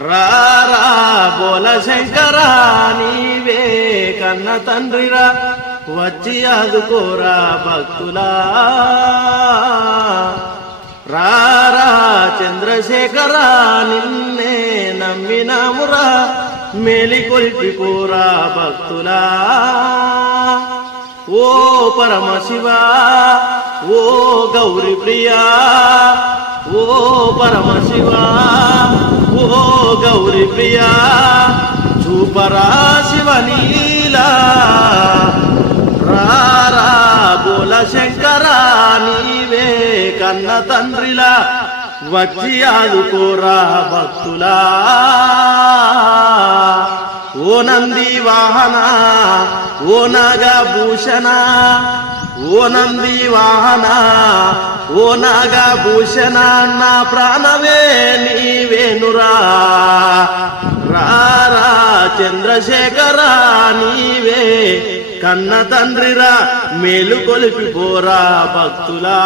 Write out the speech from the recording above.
రారా బోల శంకరా నీవే కన్న తండ్రిరా వచ్చి ఆదుకోరా భక్తులా రారా చంద్రశేఖరా నిన్నే నమ్మినామురా మేలికొల్పిపోరా భక్తులా ఓ పరమశివ ఓ గౌరీ ప్రియా ఓ పరమశివ ఓ గౌరీ ప్రియా చూపరా శివనీలా రారా బోల శంకరా నీవే కన్న తండ్రిలా వచ్చి ఆదుకోరా భక్తులా ఓ నంది వాహన ఓ నాగభూషణ ఓ నంది వాహన ఓ నాగభూషణ నా ప్రాణమే నీవేనురా రారా చంద్రశేఖరా నీవే కన్న తండ్రిరా మేలు కొలిపిపోరా భక్తులా